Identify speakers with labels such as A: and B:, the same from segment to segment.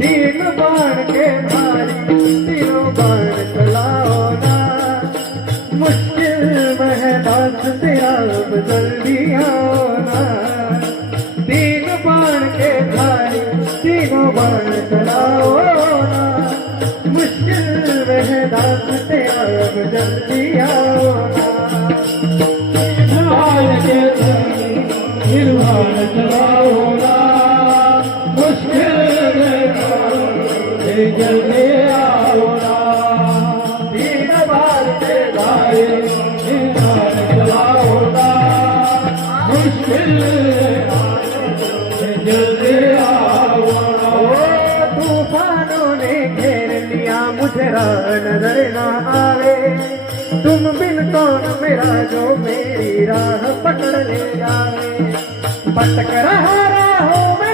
A: तीन बाण के भारी तीनों बाण चलाओ ना मुश्किल मेहनत तेरा अब जल्दी आओ ना तीन बाण के भारी तीनों बाण चलाओ ना मुश्किल मेहनत तेरा अब जल्दी आओ ना निर्वाण के धारी निर्वाण चलाओ मेरा न घेर लिया राह तुम बिल कोन मेरा जो मे रह पकड़े आटक रहो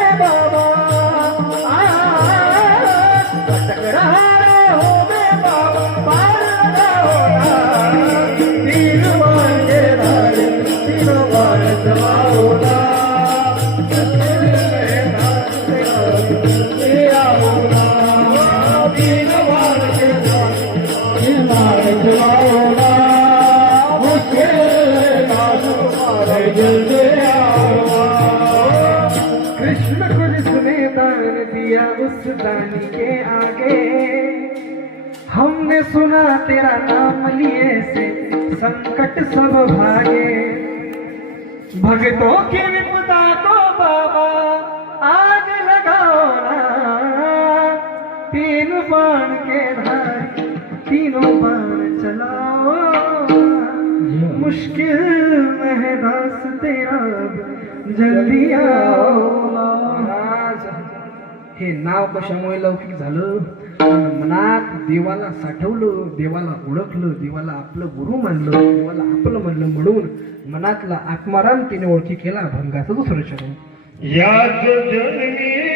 A: कृष्ण को जिसने दान दिया उस दानी के आगे हमने सुना तेरा नाम लिए से संकट सब भागे। भगतों की विपदा को बाबा, आग लगाओ ना। तीन बाण के धारी तीनों बाण ना। मुश्किल मेहदास तेरा अब जल्दी आओ
B: हे नाव कशामुळे लौकिक झालं मनात देवाला साठवलं देवाला ओळखलं देवाला आपलं गुरु मानलं देवाला आपलं म्हणलं म्हणून मनातला आत्माराम तिने ओळखी केला भंगाचं दुसरं चरण
A: याच जन्मी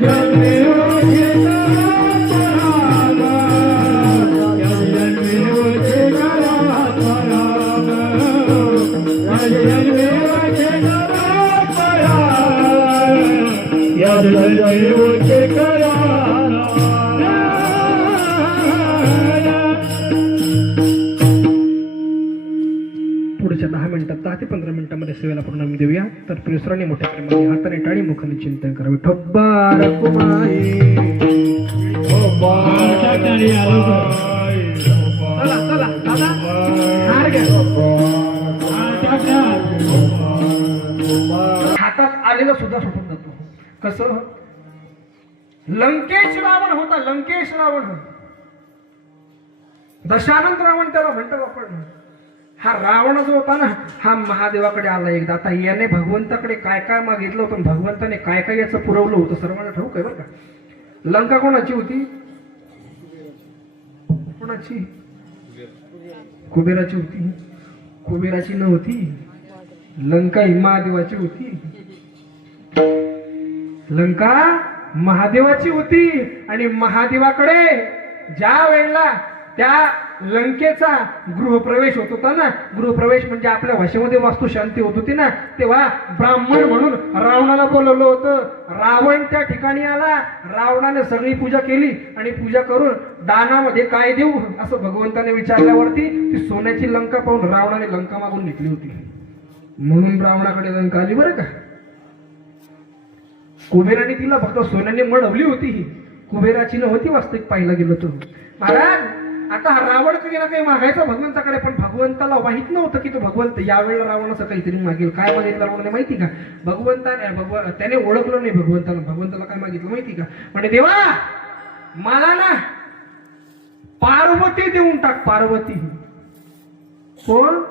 A: जय पुढच्या दहा मिनिटात
B: दहा ते पंधरा मिनिटांमध्ये सेवेला पूर्ण देऊया. तर पिसराने मोठ्या प्रमाणात हाताने टाळी मुखाने चिंतन करावे ठोबार हातात आलेला सुद्धा सुटून जातो. कसं? लंकेश रावण होता लंकेश रावण. दशानंद रावण त्याला म्हणतो आपण. हा रावण जो होता ना हा महादेवाकडे आला एकदा. आता याने भगवंताकडे काय काय मागितलं होतं भगवंताने काय काय याचं पुरवलं होतं सर्वांना ठाऊक आहे बरं का? लंका कोणाची होती? कोणाची? कुबेराची होती. कुबेराची नव्हती लंका ही महादेवाची होती. लंका महादेवाची होती आणि महादेवाकडे ज्या वेळेला त्या लंकेचा गृहप्रवेश होत होता ना गृहप्रवेश म्हणजे आपल्या भाषेमध्ये वास्तू शांती होत होती ना तेव्हा ब्राह्मण म्हणून रावणाला बोलवलं होतं. रावण त्या ठिकाणी आला रावणाने सगळी पूजा केली आणि पूजा करून दानामध्ये काय देऊ असं भगवंताने विचारल्यावरती ती सोन्याची लंका पाहून रावणाने लंका मागून घेतली होती. म्हणून रावणाकडे लंका आली बरं का? कुबेराने तिला फक्त सोन्याने मळवली होती. ही कुबेराची नव्हती वास्तविक पाहिला गेलं तर महाराज आता हा रावण काही ना काही मागायचा भगवंताकडे पण भगवंताला माहीत नव्हतं की तो भगवंत यावेळेला रावणाचं काहीतरी मागेल. काय मागितलं रावणाने माहिती का? भगवंताने भगव त्याने ओळखलं नाही भगवंताला. भगवंताला काय मागितलं माहिती का? म्हणजे देवा मला ना पार्वती देऊन टाक पार्वती. कोण?